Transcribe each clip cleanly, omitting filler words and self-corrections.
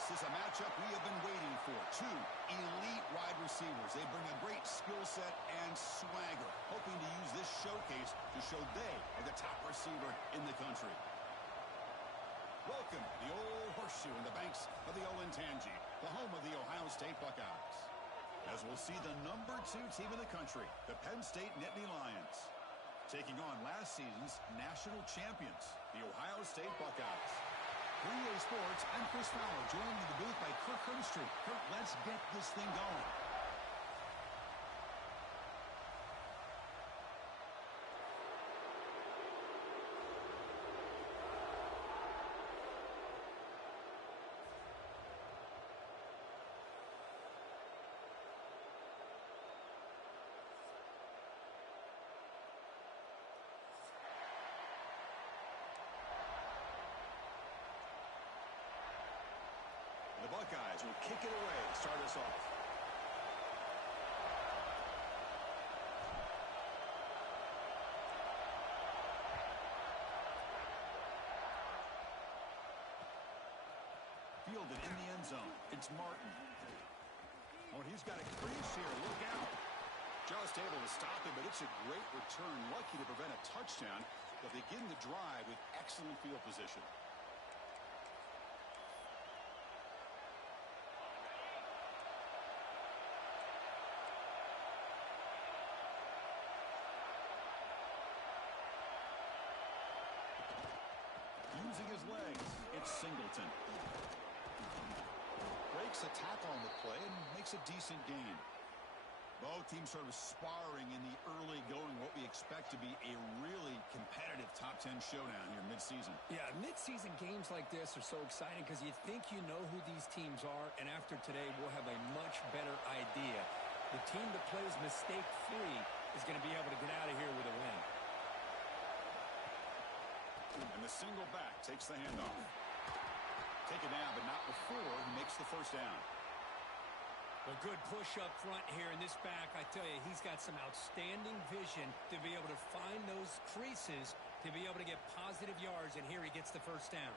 This is a matchup we have been waiting for. Two elite wide receivers. They bring a great skill set and swagger, hoping to use this showcase to show they are the top receiver in the country. Welcome, the old horseshoe in the banks of the Olentangy, the home of the Ohio State Buckeyes. As we'll see the number 2 team in the country, the Penn State Nittany Lions, taking on last season's national champions, the Ohio State Buckeyes. 3A Sports, I'm Chris Fowler, joined in the booth by Kirk Herbstreit. Kirk, let's get this thing going. The Buckeyes will kick it away to start us off. Fielded in the end zone. It's Martin. Oh, he's got a crease here. Look out. Just able to stop him, but it's a great return. Lucky to prevent a touchdown, but begin the drive with excellent field position. Using his legs, it's Singleton. Breaks a tackle on the play and makes a decent gain. Both teams sort of sparring in the early going, what we expect to be a really competitive top 10 showdown here mid-season. Yeah, mid-season games like this are so exciting because you think you know who these teams are, and after today we'll have a much better idea. The team that plays mistake-free is going to be able to get out of here with a win. And the single back takes the handoff. Take it down, but not before he makes the first down. A good push up front here in this back. I tell you, he's got some outstanding vision to be able to find those creases, to be able to get positive yards, and here he gets the first down.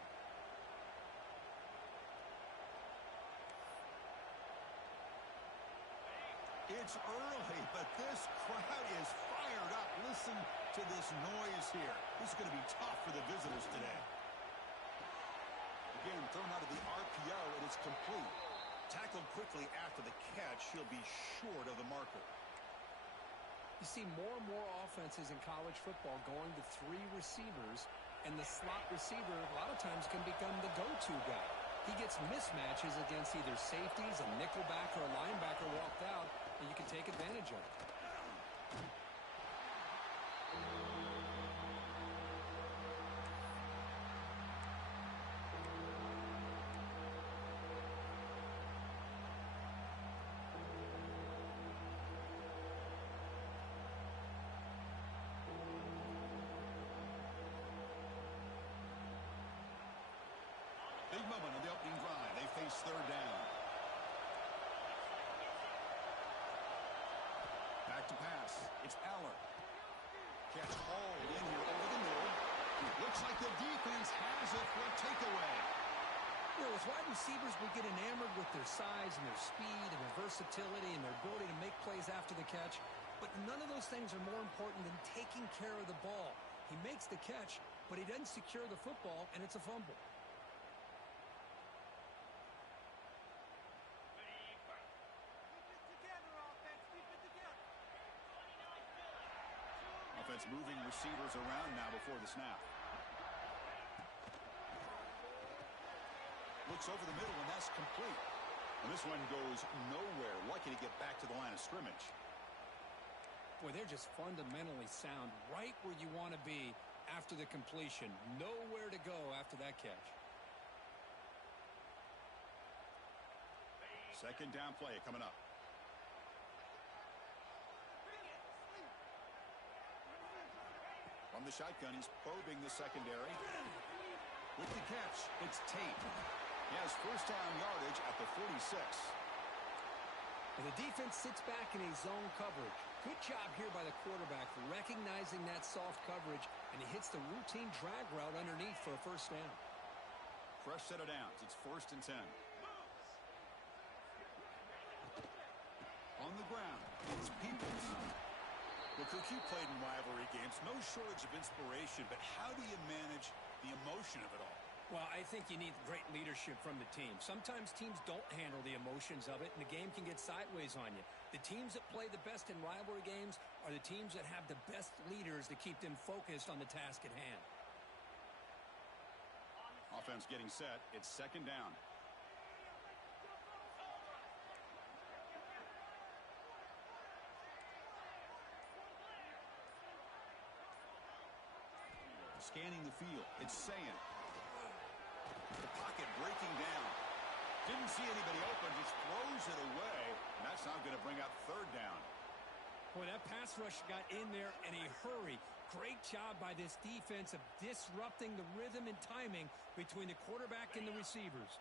It's early, but this crowd is fired up. Listen to this noise here. This is going to be tough for the visitors today. Again, thrown out of the RPO, and it's complete. Tackled quickly after the catch. He'll be short of the marker. You see more and more offenses in college football going to 3 receivers, and the slot receiver a lot of times can become the go-to guy. He gets mismatches against either safeties, a nickelback, or a linebacker walked out, and you can take advantage of it. Big moment on the opening drive. They face third down. Back to pass. It's Aller. Catch hauled in here over the middle. Looks like the defense has it for a takeaway. You know, as wide receivers, we get enamored with their size and their speed and their versatility and their ability to make plays after the catch. But none of those things are more important than taking care of the ball. He makes the catch, but he doesn't secure the football, and it's a fumble. Offense moving receivers around now before the snap. Looks over the middle, and that's complete. And this one goes nowhere. Lucky to get back to the line of scrimmage. Boy, they're just fundamentally sound, right where you want to be after the completion. Nowhere to go after that catch. Second down play coming up. From the shotgun, he's probing the secondary. With the catch, it's Tate. He has first down yardage at the 46. And the defense sits back in a zone coverage. Good job here by the quarterback recognizing that soft coverage, and he hits the routine drag route underneath for a first down. Fresh set of downs. It's 1st and 10. On the ground, it's Peoples. Well, Cook, you played in rivalry games. No shortage of inspiration, but how do you manage the emotion of it all? Well, I think you need great leadership from the team. Sometimes teams don't handle the emotions of it, and the game can get sideways on you. The teams that play the best in rivalry games are the teams that have the best leaders to keep them focused on the task at hand. Offense getting set. It's second down. Scanning the field. It's Sayan. The pocket breaking down. Didn't see anybody open. Just throws it away. And that's not going to bring up third down. Boy, that pass rush got in there in a hurry. Great job by this defense of disrupting the rhythm and timing between the quarterback and the receivers.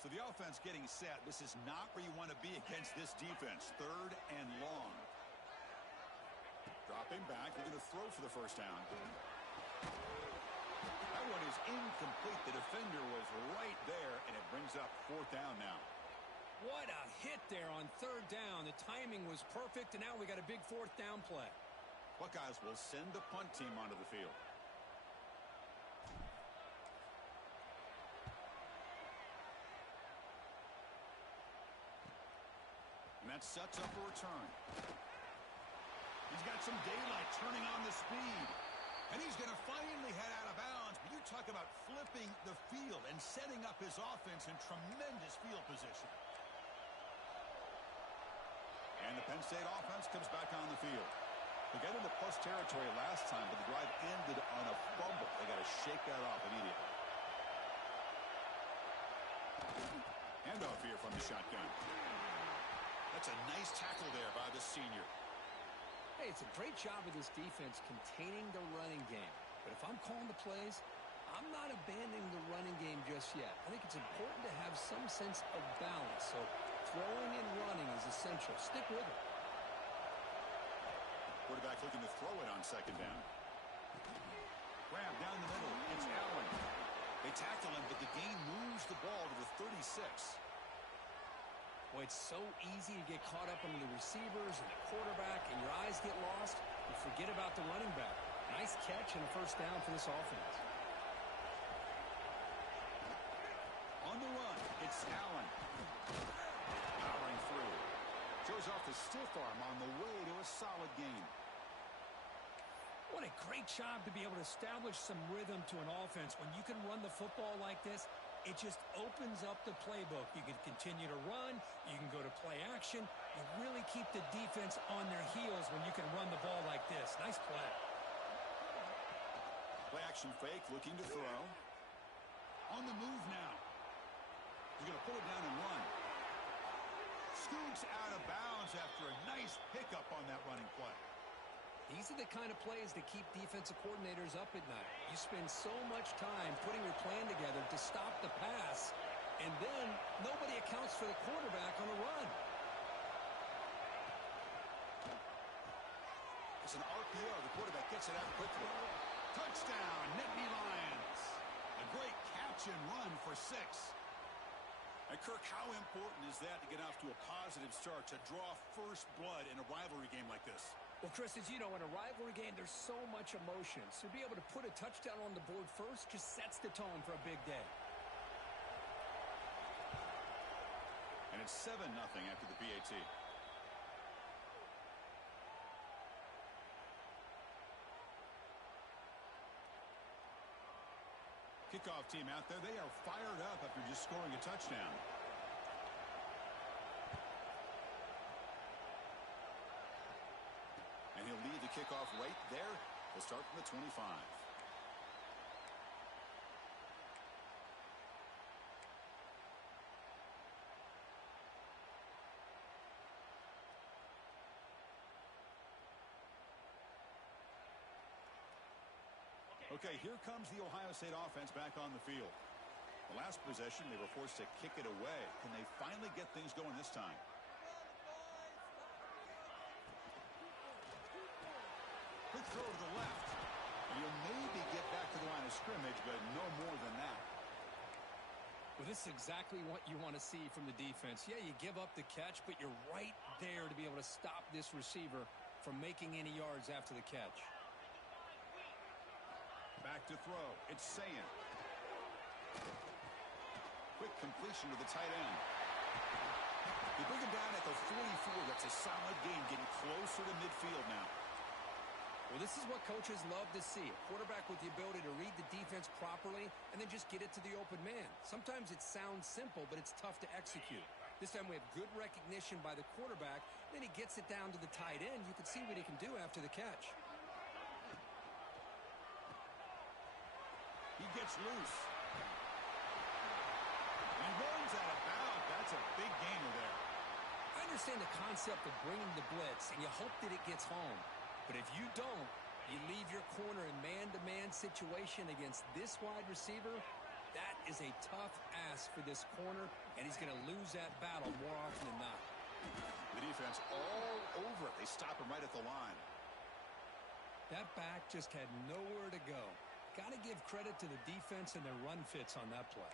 So the offense getting set. This is not where you want to be against this defense. Third and long. Dropping back. They're going to throw for the first down. That one is incomplete. The defender was right there, and it brings up fourth down now. What a hit there on third down. The timing was perfect, and now we got a big fourth down play. Buckeyes will send the punt team onto the field. And that sets up a return. He's got some daylight turning on the speed. And he's going to finally head out of bounds. But you talk about flipping the field and setting up his offense in tremendous field position. And the Penn State offense comes back on the field. They got into plus territory last time, but the drive ended on a fumble. They got to shake that off immediately. Handoff here from the shotgun. That's a nice tackle there by the senior. Hey, it's a great job of this defense containing the running game. But if I'm calling the plays, I'm not abandoning the running game just yet. I think it's important to have some sense of balance. So throwing and running is essential. Stick with it. Quarterback looking to throw it on second down. Grab down the middle. It's Allen. They tackle him, but the gain moves the ball to the 36. Boy, it's so easy to get caught up under the receivers and the quarterback, and your eyes get lost. You forget about the running back. Nice catch and a first down for this offense. On the run, it's Allen. Powering through. Shows off the stiff arm on the way to a solid gain. What a great job to be able to establish some rhythm to an offense. When you can run the football like this, it just opens up the playbook. You can continue to run. You can go to play action. You really keep the defense on their heels when you can run the ball like this. Nice play. Play action fake, looking to throw. On the move now. He's going to pull it down and run. Scoots out of bounds after a nice pickup on that running play. These are the kind of plays that keep defensive coordinators up at night. You spend so much time putting your plan together to stop the pass, and then nobody accounts for the quarterback on the run. It's an RPO. The quarterback gets it out quickly. Touchdown, Nittany Lions. A great catch and run for 6. And Kirk, how important is that to get off to a positive start, to draw first blood in a rivalry game like this? Well, Chris, as you know, in a rivalry game, there's so much emotion. So to be able to put a touchdown on the board first just sets the tone for a big day. And it's 7-0 after the PAT. Kickoff team out there. They are fired up after just scoring a touchdown. And he'll lead the kickoff right there. He'll start from the 25. Okay, here comes the Ohio State offense back on the field. The last possession, they were forced to kick it away. Can they finally get things going this time? Quick throw to the left. And you'll maybe get back to the line of scrimmage, but no more than that. With Well, this is exactly what you want to see from the defense. Yeah, you give up the catch, but you're right there to be able to stop this receiver from making any yards after the catch. Back to throw. It's Sayan. Quick completion to the tight end. They bring him down at the 44. That's a solid game, getting closer to midfield now. Well, this is what coaches love to see. A quarterback with the ability to read the defense properly and then just get it to the open man. Sometimes it sounds simple, but it's tough to execute. This time we have good recognition by the quarterback. Then he gets it down to the tight end. You can see what he can do after the catch. He gets loose. He runs out of bounds. That's a big gainer there. I understand the concept of bringing the blitz, and you hope that it gets home. But if you don't, you leave your corner in man-to-man situation against this wide receiver. That is a tough ask for this corner, and he's going to lose that battle more often than not. The defense all over it. They stop him right at the line. That back just had nowhere to go. Got to give credit to the defense and their run fits on that play.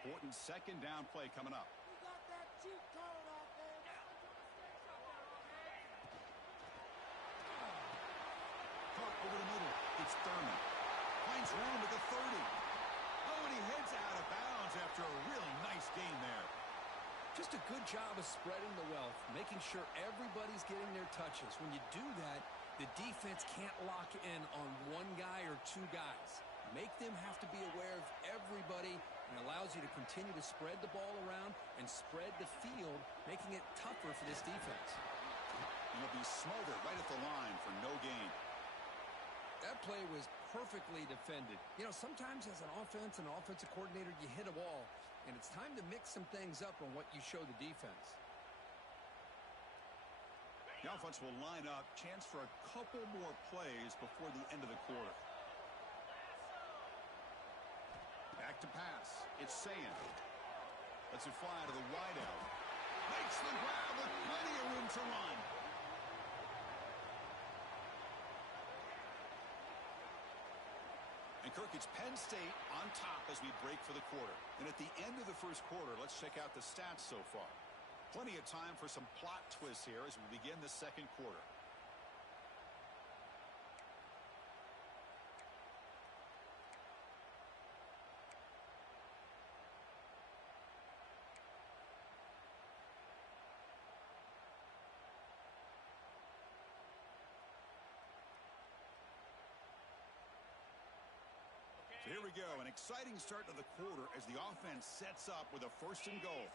Important second down play coming up. You got that cheat code out there. Caught over the middle. It's Thurman. Finds room at the 30. Oh, and he heads out of bounds after a really nice gain there. Just a good job of spreading the wealth, making sure everybody's getting their touches. When you do that, the defense can't lock in on one guy or two guys. Make them have to be aware of everybody, and allows you to continue to spread the ball around and spread the field, making it tougher for this defense. And he'll be smothered right at the line for no gain. That play was perfectly defended. You know, sometimes as an offensive coordinator, you hit a wall, and it's time to mix some things up on what you show the defense. The offense will line up. Chance for a couple more plays before the end of the quarter. Back to pass. It's Sayan. Lets it fly to the wideout. Makes the grab with plenty of room to run. And Kirk, it's Penn State on top as we break for the quarter. And at the end of the first quarter, let's check out the stats so far. Plenty of time for some plot twists here as we begin the second quarter. So here we go, an exciting start to the quarter as the offense sets up with a 1st and goal.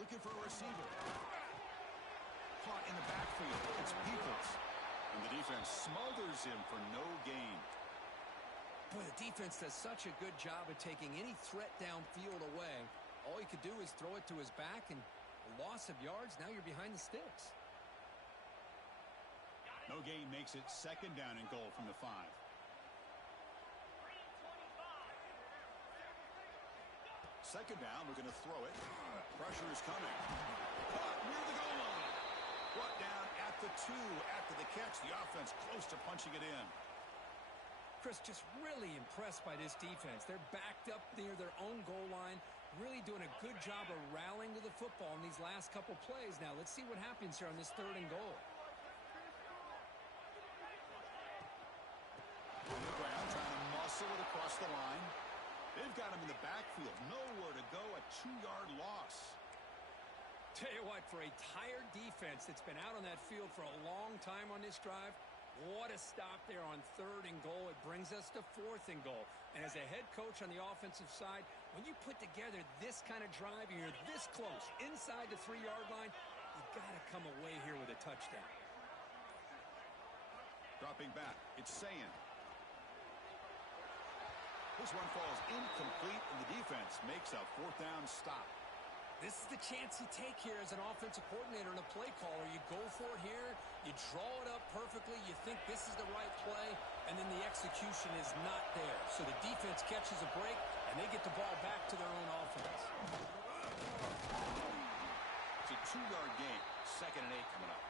Looking for a receiver. Caught in the backfield. It's Peoples. And the defense smothers him for no gain. Boy, the defense does such a good job of taking any threat downfield away. All he could do is throw it to his back, and a loss of yards, now you're behind the sticks. No gain makes it 2nd down and goal from the 5. Second down, we're going to throw it. Pressure is coming. Caught near the goal line. Brought down at the 2 after the catch. The offense close to punching it in. Chris, just really impressed by this defense. They're backed up near their own goal line, really doing a good job of rallying to the football in these last couple plays. Now, let's see what happens here on this 3rd and goal. On the ground, trying to muscle it across the line. They've got him in the backfield. Nowhere to go. A 2-yard loss. Tell you what, for a tired defense that's been out on that field for a long time on this drive, what a stop there on 3rd and goal. It brings us to 4th and goal. And as a head coach on the offensive side, when you put together this kind of drive and you're this close inside the 3-yard line, you got to come away here with a touchdown. Dropping back. It's Sayan. This one falls incomplete, and the defense makes a 4th down stop. This is the chance you take here as an offensive coordinator and a play caller. You go for it here, you draw it up perfectly, you think this is the right play, and then the execution is not there. So the defense catches a break, and they get the ball back to their own offense. It's a 2-yard gain. 2nd and 8 coming up.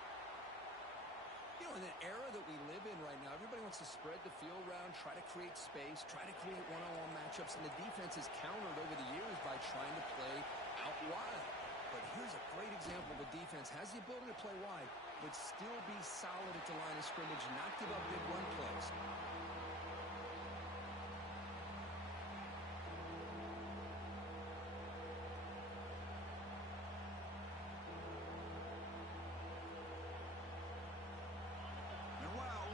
You know, in the era that we live in right now, everybody wants to spread the field around, try to create space, try to create one-on-one matchups, and the defense has countered over the years by trying to play out wide. But here's a great example. The defense has the ability to play wide, but still be solid at the line of scrimmage, not give up big run plays.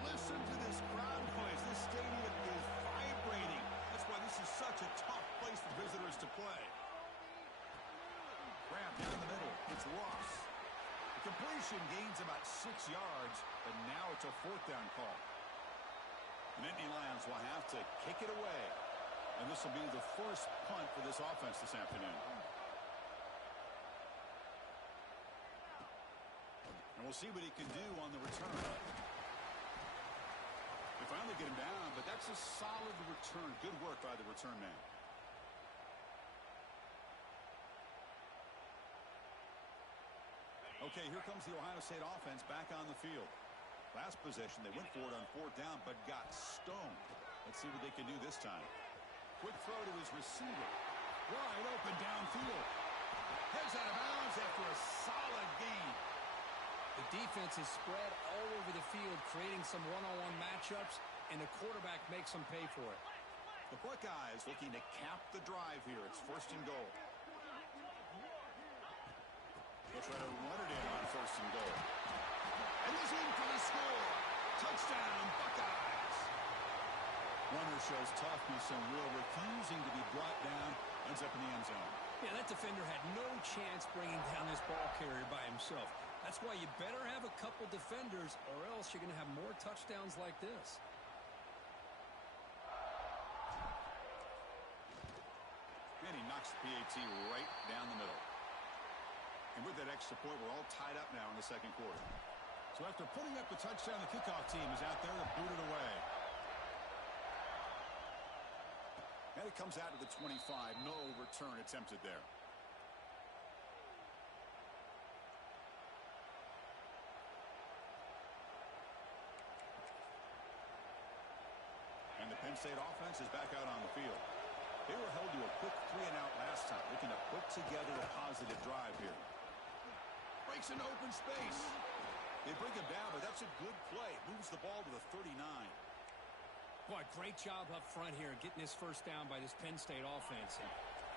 Listen to this crowd noise. This stadium is vibrating. That's why this is such a tough place for visitors to play. Grab down the middle. It's Ross. The completion gains about 6 yards, but now it's a 4th down call. The Nittany Lions will have to kick it away. And this will be the first punt for this offense this afternoon. And we'll see what he can do on the return. They finally get him down, but that's a solid return. Good work by the return man. Okay, here comes the Ohio State offense back on the field. Last possession, they went for it on 4th down, but got stoned. Let's see what they can do this time. Quick throw to his receiver. Wide open downfield. Heads out of bounds after a solid gain. The defense is spread all over the field, creating some one-on-one matchups, and the quarterback makes them pay for it. The Buckeyes looking to cap the drive here. It's 1st and goal. They'll try to run it in on 1st and goal. And he's in for the score. Touchdown, Buckeyes. Runner shows toughness and will, refusing to be brought down. Ends up in the end zone. Yeah, that defender had no chance bringing down this ball carrier by himself. That's why you better have a couple defenders, or else you're going to have more touchdowns like this. And he knocks the PAT right down the middle. And with that extra point, we're all tied up now in the 2nd quarter. So after putting up the touchdown, the kickoff team is out there to boot it away. And it comes out to the 25. No return attempted there. And the Penn State offense is back out on the field. They were held to a quick 3-and-out last time, looking to put together a positive drive here. Breaks into open space. They bring him down, but that's a good play. Moves the ball to the 39. Boy, great job up front here getting this 1st down by this Penn State offense. And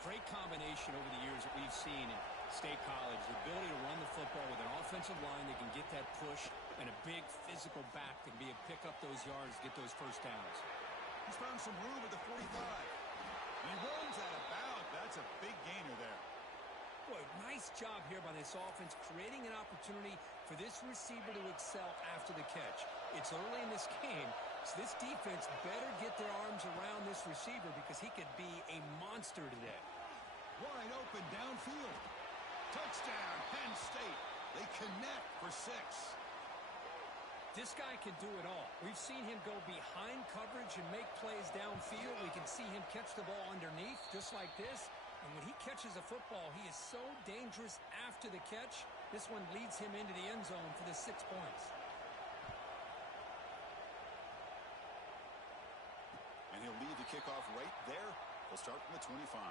great combination over the years that we've seen in State College. The ability to run the football with an offensive line that can get that push and a big physical back that can be able to pick up those yards, get those 1st downs. He's found some room at the 45. And he runs out of bounds. That's a big gainer there. Boy, nice job here by this offense, creating an opportunity for this receiver to excel after the catch. It's early in this game, so this defense better get their arms around this receiver because he could be a monster today. Wide open downfield. Touchdown, Penn State. They connect for 6. This guy can do it all. We've seen him go behind coverage and make plays downfield. We can see him catch the ball underneath just like this. And when he catches a football, he is so dangerous after the catch. This one leads him into the end zone for the 6 points. And he'll leave the kickoff right there. He'll start from the 25.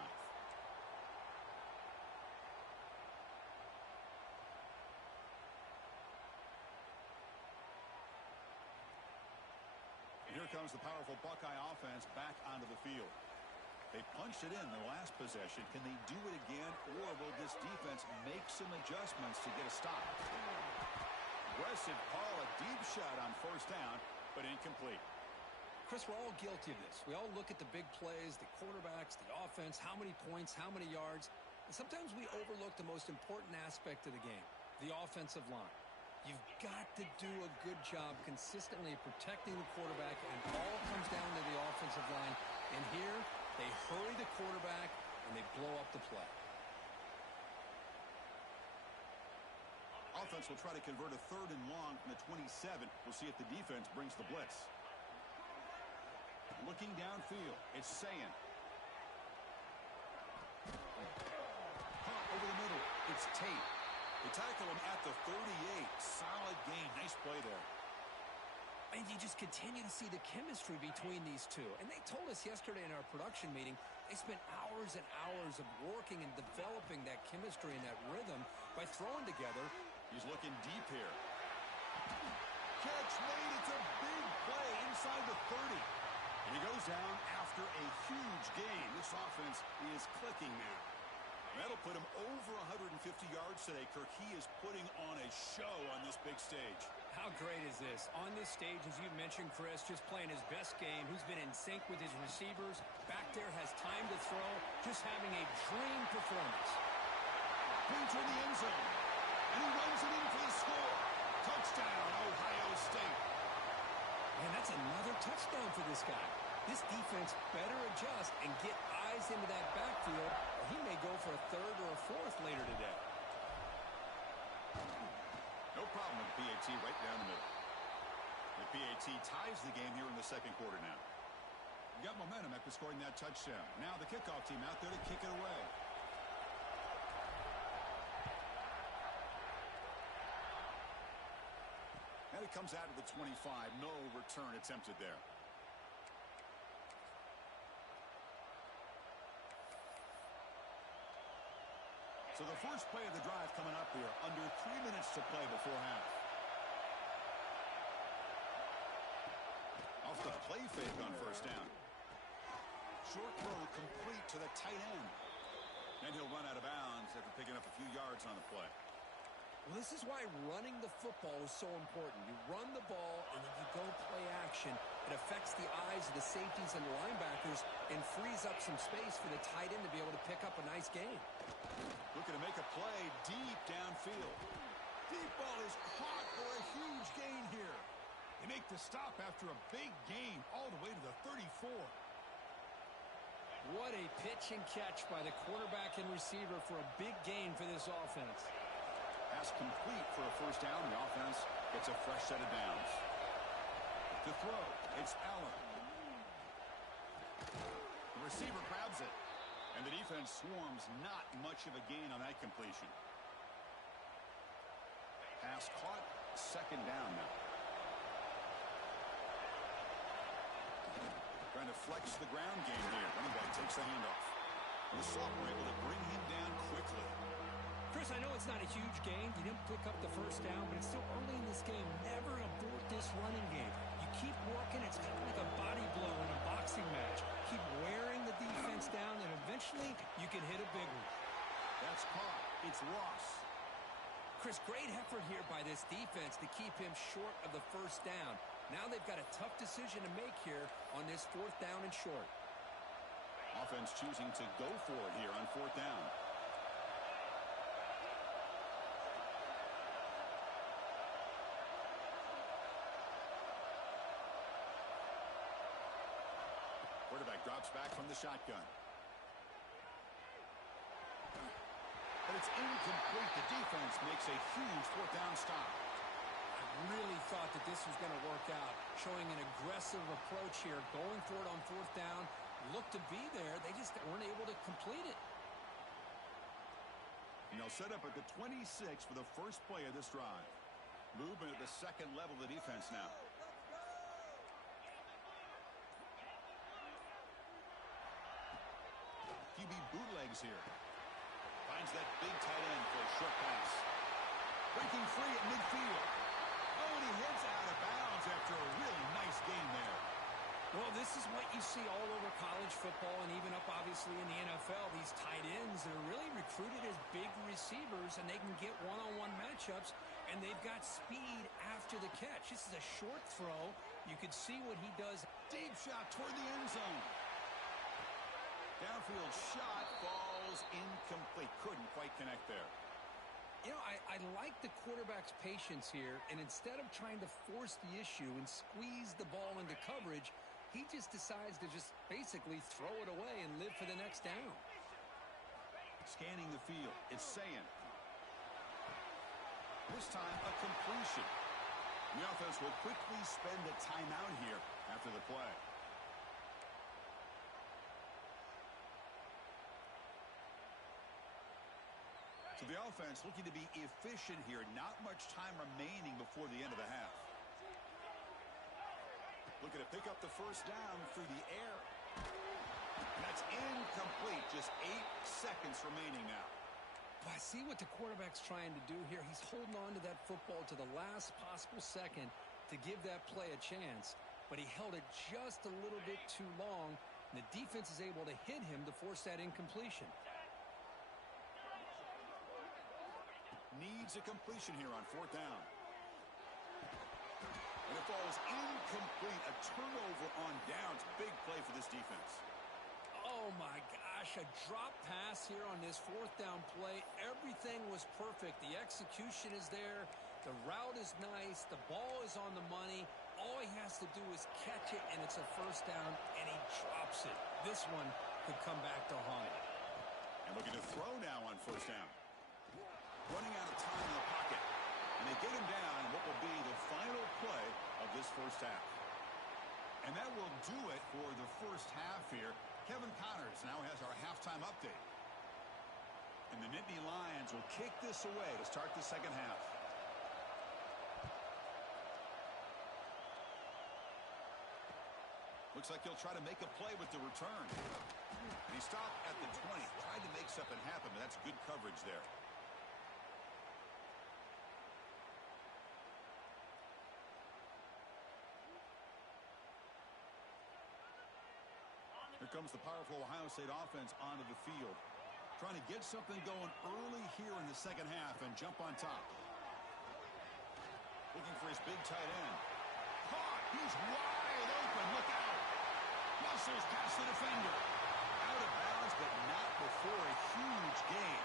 And here comes the powerful Buckeye offense back onto the field. They punched it in the last possession. Can they do it again, or will this defense make some adjustments to get a stop? Aggressive call, a deep shot on 1st down, but incomplete. Chris, we're all guilty of this. We all look at the big plays, the quarterbacks, the offense, how many points, how many yards. And sometimes we overlook the most important aspect of the game, the offensive line. You've got to do a good job consistently protecting the quarterback, and it all comes down to the offensive line. And here, they hurry the quarterback, and they blow up the play. Offense will try to convert a 3rd and long from the 27. We'll see if the defense brings the blitz. Looking downfield, it's Sayin. Pop over the middle, it's Tate. They tackle him at the 38. Solid gain. Nice play there. And you just continue to see the chemistry between these two. And they told us yesterday in our production meeting, they spent hours and hours of working and developing that chemistry and that rhythm by throwing together. He's looking deep here. Catch made. It's a big play inside the 30. And he goes down after a huge gain. This offense is clicking now. That'll put him over 150 yards today, Kirk. He is putting on a show on this big stage. How great is this? On this stage, as you mentioned, Chris, just playing his best game. Who's been in sync with his receivers. Back there, has time to throw. Just having a dream performance. Points in the end zone. And he runs it in for the score. Touchdown, Ohio State. Man, that's another touchdown for this guy. This defense better adjust and get eyes into that backfield, or he may go for a third or a fourth later today. No problem with the PAT right down the middle. The PAT ties the game here in the second quarter now. You got momentum after scoring that touchdown. Now the kickoff team out there to kick it away. And it comes out to the 25. No return attempted there. So the first play of the drive coming up here. Under 3 minutes to play before half. Off the play fake on first down. Short throw complete to the tight end. And he'll run out of bounds after picking up a few yards on the play. Well, this is why running the football is so important. You run the ball, and then you go play action. It affects the eyes of the safeties and the linebackers and frees up some space for the tight end to be able to pick up a nice gain. Looking to make a play deep downfield. Deep ball is caught for a huge gain here. They make the stop after a big gain all the way to the 34. What a pitch and catch by the quarterback and receiver for a big gain for this offense. Pass complete for a first down. The offense gets a fresh set of downs. To throw, it's Allen. The receiver grabs it. And the defense swarms. Not much of a gain on that completion. Pass caught. Second down now. Trying to flex the ground game here. Running back takes the handoff. And the sophomore able to bring him down quickly. Chris, I know it's not a huge gain. You didn't pick up the first down, but it's still early in this game. Never abort this running game. You keep working. It's kind of like a body blow in a boxing match. Keep wearing the defense down, and eventually you can hit a big one. That's caught. It's Ross. Chris, great effort here by this defense to keep him short of the first down. Now they've got a tough decision to make here on this fourth down and short. Offense choosing to go for it here on fourth down. Quarterback drops back from the shotgun. But it's incomplete. The defense makes a huge fourth down stop. I really thought that this was going to work out, showing an aggressive approach here, going for it on fourth down. Looked to be there. They just weren't able to complete it. And they'll set up at the 26 for the first play of this drive. Movement at the second level of the defense now. QB bootlegs here. Finds that big tight end for a short pass. Breaking free at midfield. Oh, and he heads out of bounds after a really nice gain there. Well, this is what you see all over college football and even up, obviously, in the NFL. These tight ends that are really recruited as big receivers, and they can get one-on-one matchups, and they've got speed after the catch. This is a short throw. You could see what he does. Deep shot toward the end zone. Downfield shot falls incomplete. Couldn't quite connect there. You know, I like the quarterback's patience here, and instead of trying to force the issue and squeeze the ball into coverage, he just decides to just basically throw it away and live for the next down. Scanning the field, it's saying. This time, a completion. The offense will quickly spend a timeout here after the play. So the offense looking to be efficient here. Not much time remaining before the end of the half. Looking to pick up the first down through the air. And that's incomplete. Just 8 seconds remaining now. I see what the quarterback's trying to do here. He's holding on to that football to the last possible second to give that play a chance. But he held it just a little bit too long. And the defense is able to hit him to force that incompletion. Needs a completion here on 4th down. And it falls incomplete. A turnover on downs. Big play for this defense. Oh, my gosh. A drop pass here on this 4th down play. Everything was perfect. The execution is there. The route is nice. The ball is on the money. All he has to do is catch it, and it's a first down, and he drops it. This one could come back to haunt him. And looking to throw now on 1st down. Running out of time in the pocket. And they get him down in what will be the final play of this first half. And that will do it for the first half here. Kevin Connors now has our halftime update. And the Nittany Lions will kick this away to start the second half. Looks like he'll try to make a play with the return. And he stopped at the 20. Tried to make something happen, but that's good coverage there. Here comes the powerful Ohio State offense onto the field. Trying to get something going early here in the second half and jump on top. Looking for his big tight end. Caught! He's wide open. Look out! Muscles past the defender. Out of bounds, but not before a huge gain.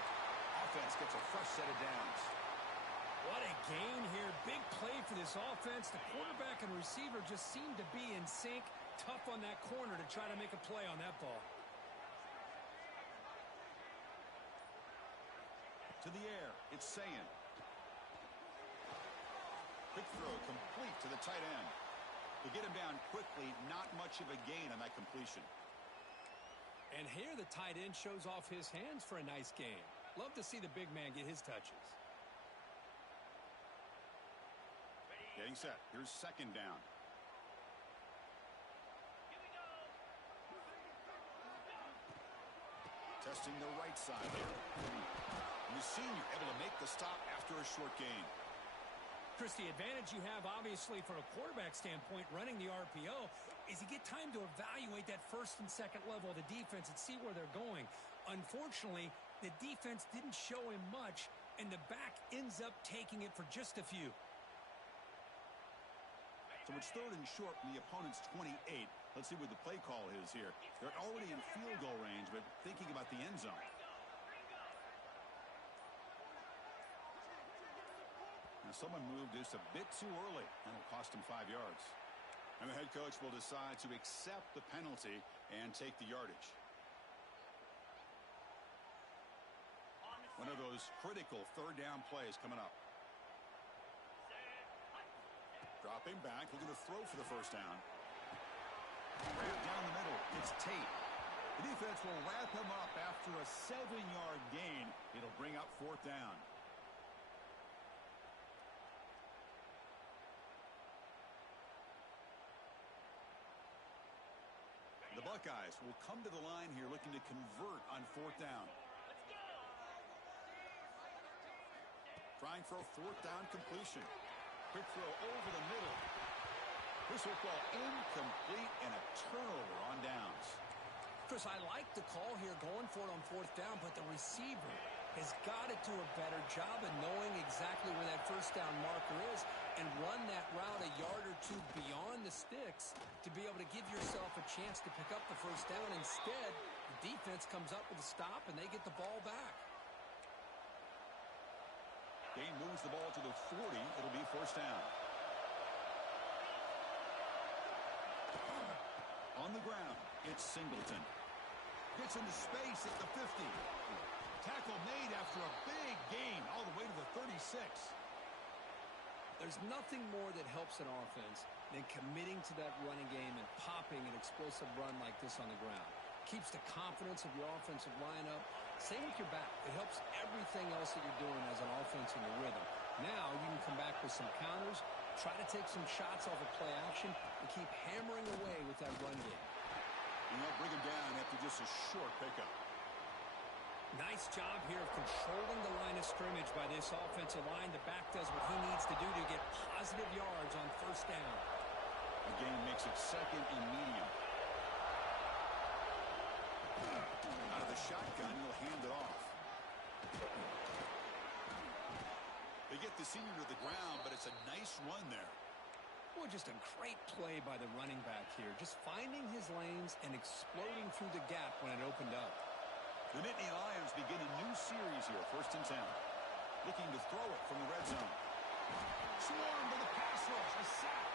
Offense gets a fresh set of downs. What a gain here. Big play for this offense. The quarterback and receiver just seem to be in sync. Tough on that corner to try to make a play on that ball. To the air. It's Sayin. Quick throw complete to the tight end. They get him down quickly. Not much of a gain on that completion. And here the tight end shows off his hands for a nice game. Love to see the big man get his touches. Getting set. Here's 2nd down. Testing the right side here. And the senior able to make the stop after a short gain. Chris, the advantage you have, obviously, from a quarterback standpoint, running the RPO, is you get time to evaluate that first and second level of the defense and see where they're going. Unfortunately, the defense didn't show him much, and the back ends up taking it for just a few. So it's 3rd and short from the opponent's 28. Let's see what the play call is here. They're already in field goal range, but thinking about the end zone. Now someone moved just a bit too early. That'll cost him 5 yards. And the head coach will decide to accept the penalty and take the yardage. One of those critical 3rd down plays coming up. Dropping back, looking to throw for the first down. Wrapped down the middle, it's Tate. The defense will wrap him up after a 7-yard gain. It'll bring up 4th down. The Buckeyes will come to the line here looking to convert on 4th down. Trying for a 4th down completion. Quick throw over the middle. This will fall incomplete and a turnover on downs. Chris, I like the call here going for it on 4th down, but the receiver has got to do a better job of knowing exactly where that first down marker is and run that route a yard or two beyond the sticks to be able to give yourself a chance to pick up the first down. Instead, the defense comes up with a stop and they get the ball back. Gain moves the ball to the 40. It'll be 1st down. On the ground, it's Singleton. Gets into space at the 50. Tackle made after a big gain all the way to the 36. There's nothing more that helps an offense than committing to that running game and popping an explosive run like this on the ground. keeps the confidence of your offensive line up. Same with your back. It helps everything else that you're doing as an offense in the rhythm. Now you can come back with some counters, try to take some shots off of play action, and keep hammering away with that run game. And they'll bring him down after just a short pickup. Nice job here of controlling the line of scrimmage by this offensive line. The back does what he needs to do to get positive yards on first down. The game makes it second and medium. Out of the shotgun, he'll hand it off. They get the senior to the ground, but it's a nice run there. Well, just a great play by the running back here. Just finding his lanes and exploding through the gap when it opened up. The Nittany Lions begin a new series here, 1st and 10. Looking to throw it from the red zone. Swarmed to the pass rush, a sack.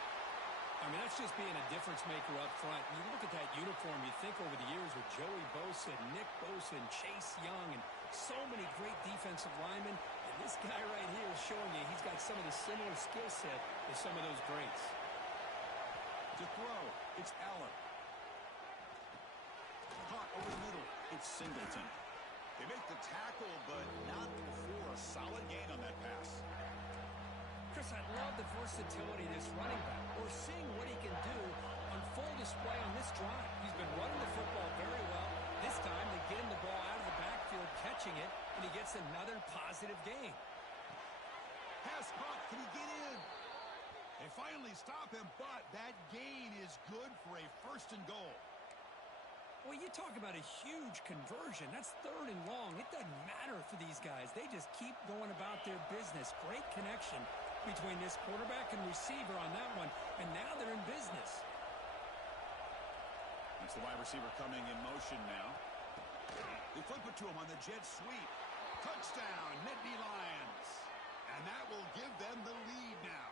I mean, that's just being a difference maker up front. You look at that uniform, you think over the years with Joey Bosa, Nick Bosa, and Chase Young, and so many great defensive linemen. And this guy right here is showing you he's got some of the similar skill set as some of those greats. To throw, it's Allen. Caught over the middle, it's Singleton. They make the tackle, but not before a solid gain on that pass. Chris, I love the versatility of this running back. We're seeing what he can do on full display on this drive. He's been running the football very well. This time they get him the ball out of the backfield, catching it, and he gets another positive gain. Pass caught, can he get in? They finally stop him, but that gain is good for a 1st and goal. Well, you talk about a huge conversion. That's 3rd and long. It doesn't matter for these guys. They just keep going about their business. Great connection between this quarterback and receiver on that one, and now they're in business. That's the wide receiver coming in motion now. They flip it to him on the jet sweep. Touchdown, Nittany Lions. And that will give them the lead now.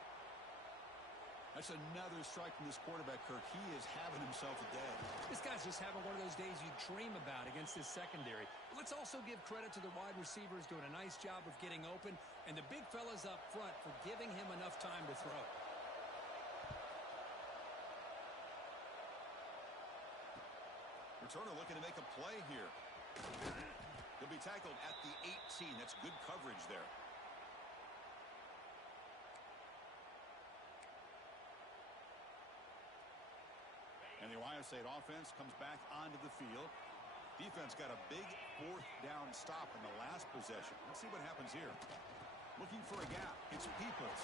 That's another strike from this quarterback, Kirk. He is having himself a day. This guy's just having one of those days you dream about against this secondary. Let's also give credit to the wide receivers doing a nice job of getting open, and the big fellas up front for giving him enough time to throw. Returner looking to make a play here. He'll be tackled at the 18. That's good coverage there. And the Ohio State offense comes back onto the field. Defense got a big 4th down stop in the last possession. Let's see what happens here. Looking for a gap. It's Peoples.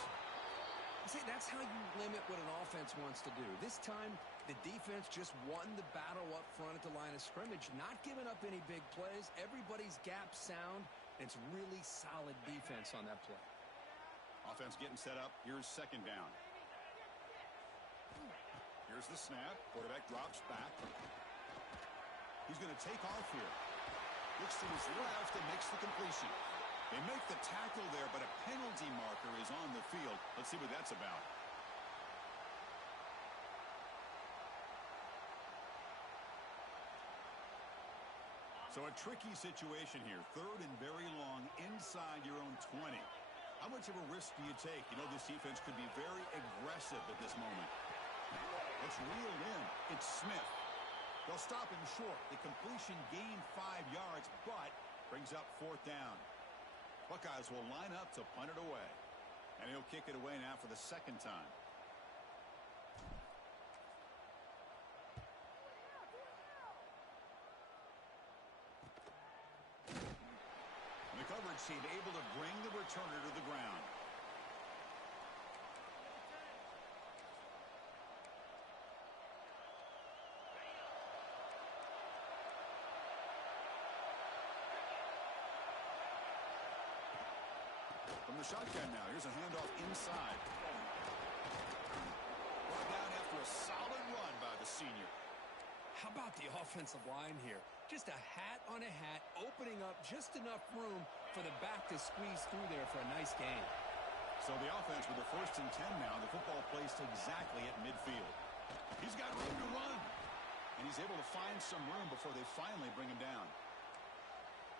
See, that's how you limit what an offense wants to do. This time, the defense just won the battle up front at the line of scrimmage, not giving up any big plays. Everybody's gap sound. It's really solid defense on that play. Offense getting set up. Here's 2nd down. Here's the snap. Quarterback drops back. He's going to take off here. Looks to his left and makes the completion. They make the tackle there, but a penalty marker is on the field. Let's see what that's about. So a tricky situation here. 3rd and very long inside your own 20. How much of a risk do you take? You know, this defense could be very aggressive at this moment. Let's reel in. It's Smith. They'll stop him short. The completion gained 5 yards, but brings up 4th down. Buckeyes will line up to punt it away. And he'll kick it away now for the 2nd time. And the coverage team able to bring the returner to the ground. From the shotgun now. Here's a handoff inside. Brought down after a solid run by the senior. How about the offensive line here? Just a hat on a hat, opening up just enough room for the back to squeeze through there for a nice gain. So the offense with the 1st and 10 now. The football placed exactly at midfield. He's got room to run. And he's able to find some room before they finally bring him down.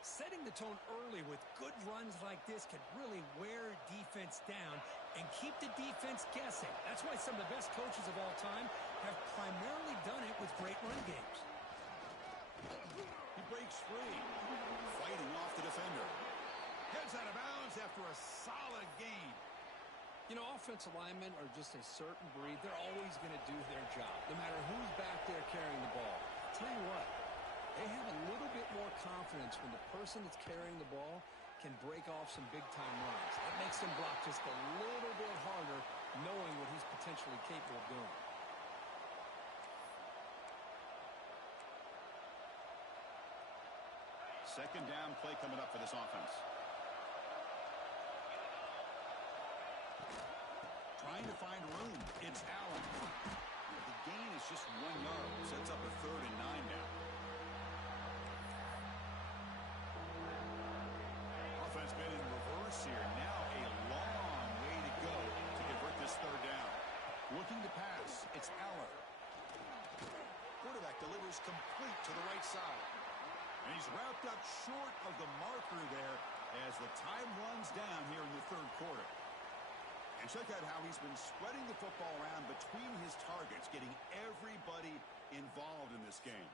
Setting the tone early with good runs like this can really wear defense down and keep the defense guessing. That's why some of the best coaches of all time have primarily done it with great run games. breaks free. Fighting off the defender. Heads out of bounds after a solid gain. You know, offensive linemen are just a certain breed. They're always going to do their job, no matter who's back there carrying the ball. I'll tell you what, they have a little bit more confidence when the person that's carrying the ball can break off some big-time runs. That makes them block just a little bit harder, knowing what he's potentially capable of doing. Second down play coming up for this offense. Trying to find room. It's Allen. The gain is just 1 yard. Sets up a 3rd and 9 now. Offense been in reverse here. Now a long way to go to convert this 3rd down. Looking to pass. It's Allen. Quarterback delivers complete to the right side. And he's wrapped up short of the marker there as the time runs down here in the 3rd quarter. And check out how he's been spreading the football around between his targets, getting everybody involved in this game.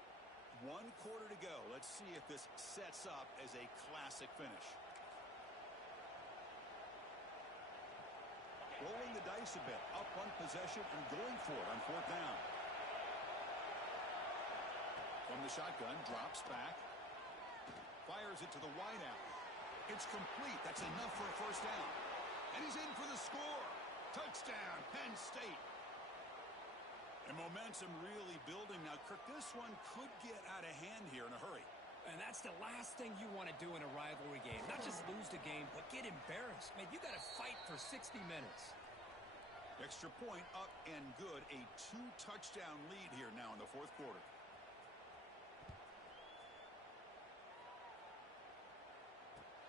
1 quarter to go. Let's see if this sets up as a classic finish. Rolling the dice a bit. Up 1 possession and going for it on 4th down. From the shotgun, drops back. Fires it to the wideout. It's complete. That's enough for a 1st down. And he's in for the score. Touchdown, Penn State. And momentum really building. Now, Kirk, this one could get out of hand here in a hurry. And that's the last thing you want to do in a rivalry game. Not just lose the game, but get embarrassed. Man, you got to fight for 60 minutes. Extra point up and good. A 2-touchdown lead here now in the 4th quarter.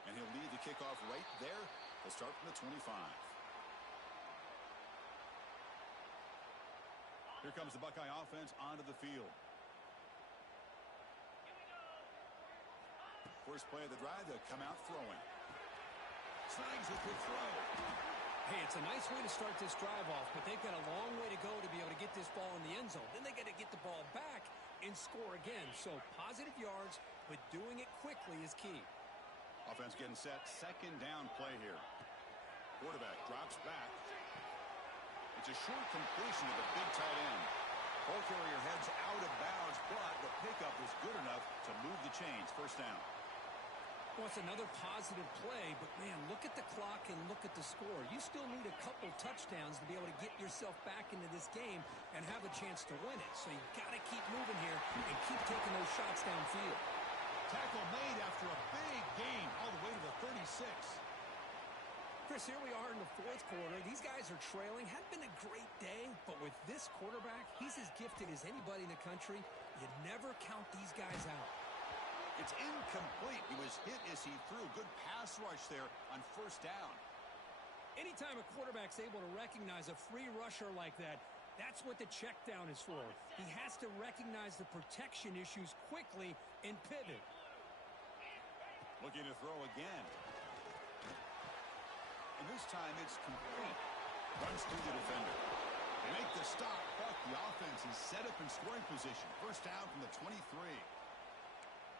And he'll lead the kickoff right there. He'll start from the 25. Here comes the Buckeye offense onto the field. First play of the drive, they'll come out throwing. Snags a good throw. Hey, it's a nice way to start this drive off, but they've got a long way to go to be able to get this ball in the end zone. Then they got to get the ball back and score again. So positive yards, but doing it quickly is key. Offense getting set. 2nd down play here. Quarterback drops back. It's a short completion to the big tight end. Ball carrier heads out of bounds, but the pickup was good enough to move the chains. 1st down. Well, it's another positive play, but, man, look at the clock and look at the score. You still need a couple touchdowns to be able to get yourself back into this game and have a chance to win it. So you got to keep moving here and keep taking those shots downfield. Tackle made after a big gain all the way to the 36. Chris, here we are in the 4th quarter. These guys are trailing. Hadn't been a great day, but with this quarterback, he's as gifted as anybody in the country. You never count these guys out. It's incomplete. He was hit as he threw. Good pass rush there on 1st down. Anytime a quarterback's able to recognize a free rusher like that, that's what the check down is for. He has to recognize the protection issues quickly and pivot. Looking to throw again. And this time it's complete. Runs through the defender. They make the stop, but the offense is set up in scoring position. 1st down from the 23.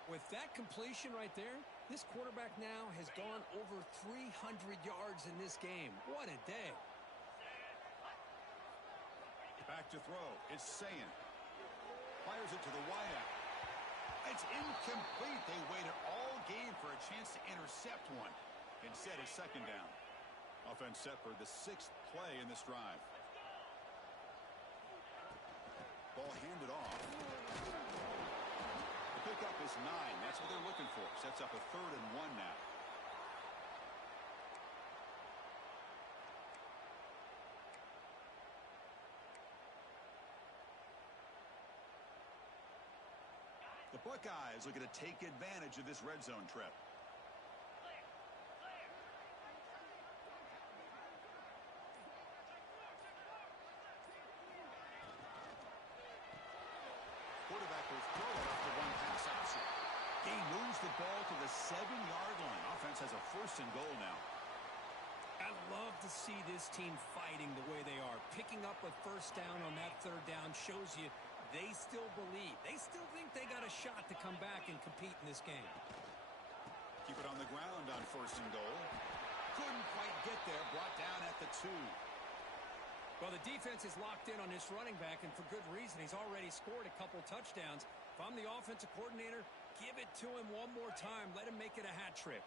With that completion right there, this quarterback now has gone over 300 yards in this game. What a day. Back to throw. It's Sayin. Fires it to the wideout. It's incomplete. They waited all game for a chance to intercept one. Instead, it's 2nd down. Offense set for the 6th play in this drive. Ball handed off. The pickup is 9. That's what they're looking for. Sets up a 3rd and 1 now. The Buckeyes looking to take advantage of this red zone trip. Quarterback will throw it after 1 pass option. He moves the ball to the 7-yard line. Offense has a 1st and goal now. I love to see this team fighting the way they are. Picking up a 1st down on that 3rd down shows you they still believe. They still think they got a shot to come back and compete in this game. Keep it on the ground on 1st and goal. Couldn't quite get there. Brought down at the 2. Well, the defense is locked in on this running back, and for good reason. He's already scored a couple touchdowns. If I'm the offensive coordinator, give it to him one more time. Let him make it a hat trick.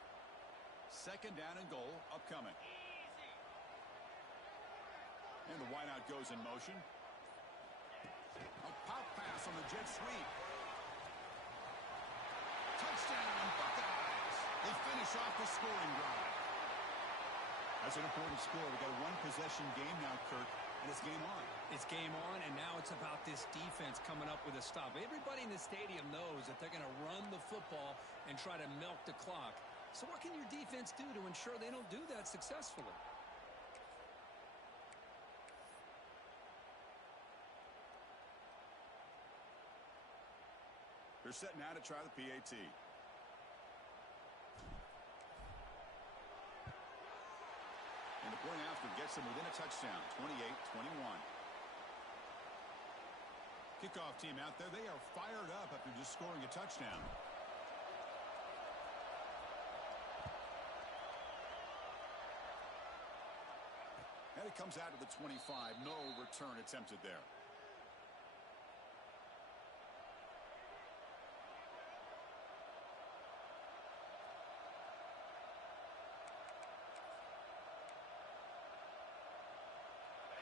2nd down and goal upcoming. And the wideout goes in motion. A pop pass on the jet sweep. Touchdown, Buckeyes. They finish off the scoring drive. That's an important score. We got a one-possession game now, Kirk, and it's game on. It's game on, and now it's about this defense coming up with a stop. Everybody in the stadium knows that they're going to run the football and try to milk the clock. So what can your defense do to ensure they don't do that successfully? They're set now to try the PAT. And the point after gets them within a touchdown, 28-21. Kickoff team out there, they are fired up after just scoring a touchdown. And it comes out to the 25. No return attempted there.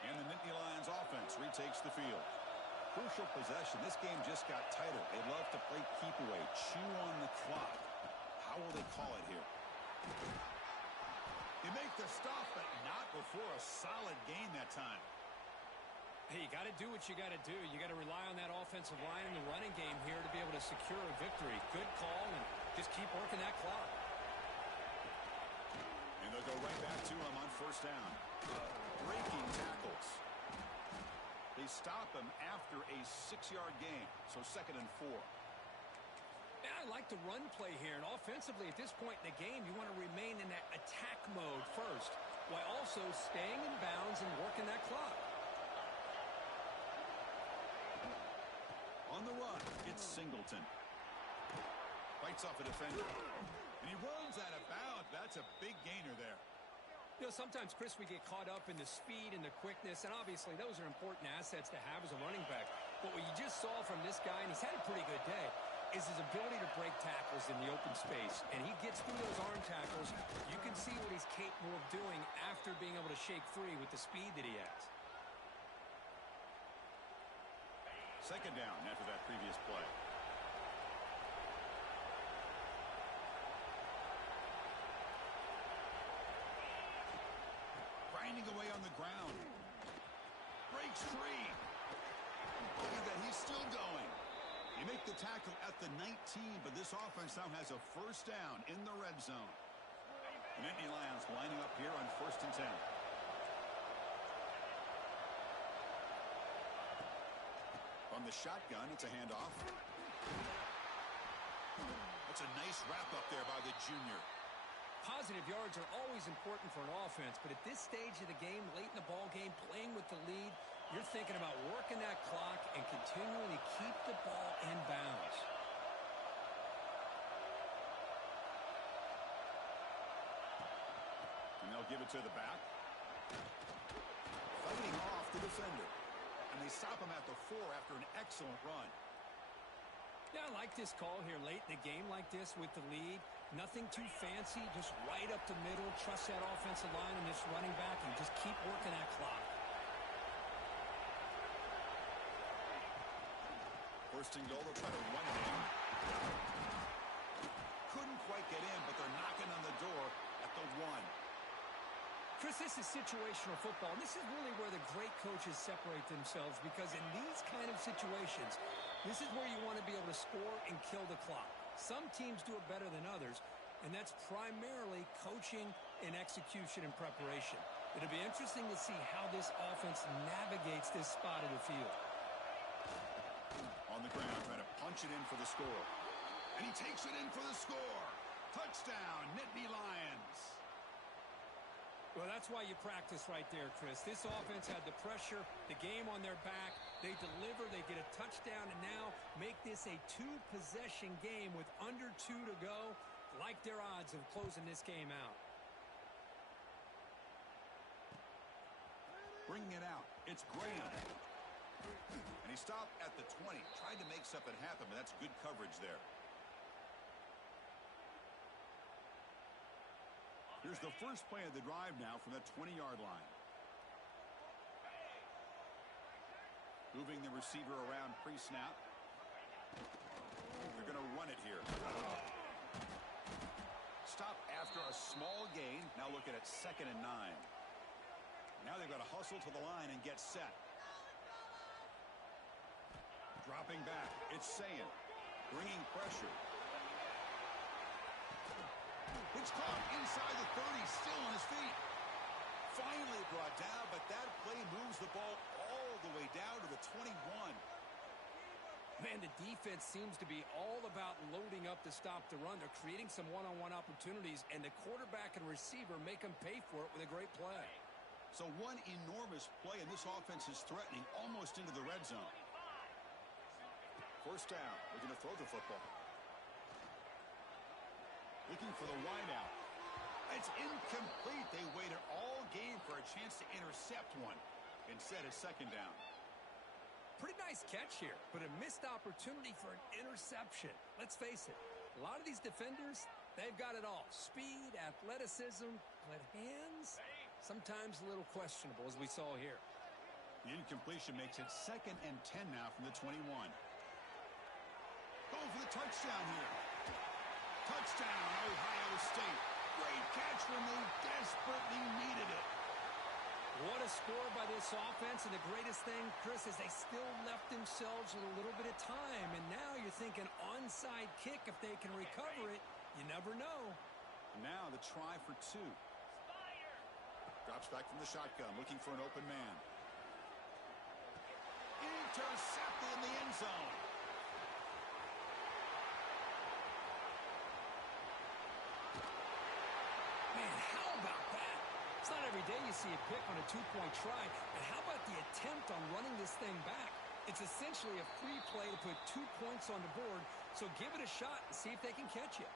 And the Nittany Lions offense retakes the field. Crucial possession. This game just got tighter. They love to play keep away, chew on the clock. How will they call it here? They make the stop, but not before a solid gain that time. Hey, you got to do what you got to do. You got to rely on that offensive line in the running game here to be able to secure a victory. Good call, and just keep working that clock. And they'll go right back to him on 1st down. Breaking tackles. They stop him after a 6-yard gain, so 2nd and 4. Yeah, I like the run play here, and offensively at this point in the game, you want to remain in that attack mode first, while also staying in bounds and working that clock. On the run, it's Singleton. Fights off a defender, and he runs out of bounds. That's a big gainer there. You know, sometimes, Chris, we get caught up in the speed and the quickness, and obviously those are important assets to have as a running back. But what you just saw from this guy, and he's had a pretty good day, is his ability to break tackles in the open space. And he gets through those arm tackles. You can see what he's capable of doing after being able to shake free with the speed that he has. 2nd down after that previous play. Grinding away on the ground. Breaks free. Look at that, he's still going. You make the tackle at the 19, but this offense now has a 1st down in the red zone. The Nittany Lions lining up here on 1st and 10. From the shotgun, it's a handoff. That's a nice wrap up there by the junior. Positive yards are always important for an offense, but at this stage of the game, late in the ball game, playing with the lead, you're thinking about working that clock and continuing to keep the ball in bounds. And they'll give it to the back. Fighting off the defender. And they stop him at the 4 after an excellent run. Yeah, I like this call here late in the game like this with the lead. Nothing too fancy, just right up the middle. Trust that offensive line and this running back and just keep working that clock. 1st and goal, they'll try to run it in. Couldn't quite get in, but they're knocking on the door at the 1. Chris, this is situational football. And this is really where the great coaches separate themselves, because in these kind of situations, this is where you want to be able to score and kill the clock. Some teams do it better than others, and that's primarily coaching and execution and preparation. It'll be interesting to see how this offense navigates this spot of the field. On the ground, trying to punch it in for the score. And he takes it in for the score. Touchdown, Nittany Lions. Well, that's why you practice right there, Chris. This offense had the pressure, the game on their back. They deliver, they get a touchdown, and now make this a two-possession game with under 2 to go. Like their odds of closing this game out. Bringing it out. It's Graham. And he stopped at the 20. Tried to make something happen, but that's good coverage there. Here's the first play of the drive now from the 20-yard line. Moving the receiver around pre-snap. They're going to run it here. Stop after a small gain. Now looking at 2nd and 9. Now they've got to hustle to the line and get set. Dropping back. It's Sayin. Bringing pressure. It's caught inside the 30, still on his feet. Finally brought down, but that play moves the ball all the way down to the 21. Man, the defense seems to be all about loading up to stop the run. They're creating some one-on-one opportunities, and the quarterback and receiver make them pay for it with a great play. So one enormous play, and this offense is threatening almost into the red zone. First down, looking to throw the football. Looking for the wideout. It's incomplete. They waited all game for a chance to intercept one. Instead, it's 2nd down. Pretty nice catch here, but a missed opportunity for an interception. Let's face it, a lot of these defenders, they've got it all. Speed, athleticism, but hands, sometimes a little questionable, as we saw here. The incompletion makes it 2nd and 10 now from the 21. Going for the touchdown here. Touchdown, Ohio State. Great catch when they desperately needed it. What a score by this offense, and the greatest thing, Chris, is they still left themselves with a little bit of time, and now you're thinking onside kick if they can recover it. You never know. Now the try for 2. Drops back from the shotgun, looking for an open man. Intercepted in the end zone. Man, how about that? It's not every day you see a pick on a 2-point try, and how about the attempt on running this thing back? It's essentially a free play to put 2 points on the board, so give it a shot and see if they can catch you.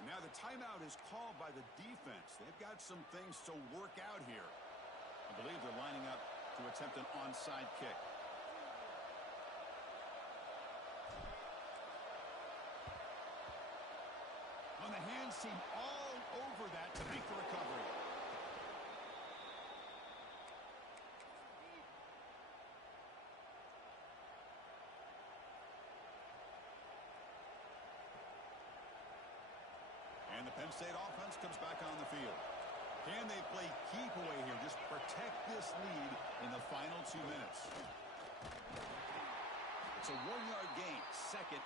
And now the timeout is called by the defense. They've got some things to work out here. I believe they're lining up to attempt an onside kick. On the hands team all over that to make the recovery. And the Penn State offense comes back on the field. Can they play keep away here? Just protect this lead in the final 2 minutes. It's a 1-yard gain. 2nd.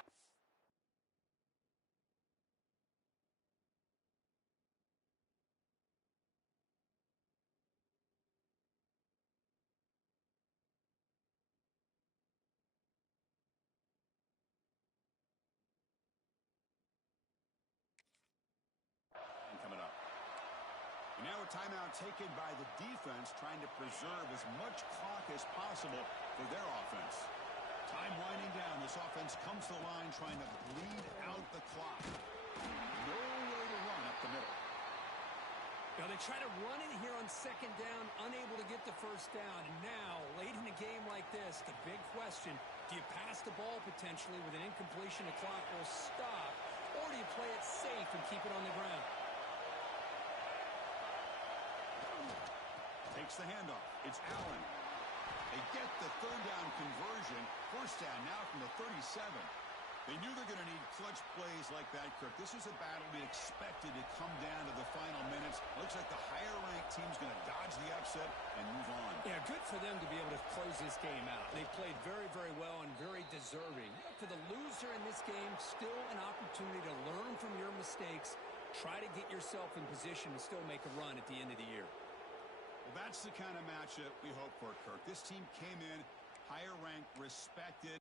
Coming up. And now a timeout taken by the defense, trying to preserve as much clock as possible for their offense. Time winding down. This offense comes to the line trying to bleed out the clock. Nowhere to run up the middle. Now they try to run it here on 2nd down, unable to get the first down. And now, late in a game like this, the big question, do you pass the ball potentially with an incompletion? The clock will stop. Or do you play it safe and keep it on the ground? Takes the handoff. It's Allen. They get the 3rd down conversion. First down now from the 37. They knew they're going to need clutch plays like that, Kirk. This is a battle we expected to come down to the final minutes. Looks like the higher-ranked team's going to dodge the upset and move on. Yeah, good for them to be able to close this game out. They played very, very well and very deserving. For the loser in this game, still an opportunity to learn from your mistakes. Try to get yourself in position to still make a run at the end of the year. Well, that's the kind of matchup we hope for, Kirk. This team came in higher ranked, respected,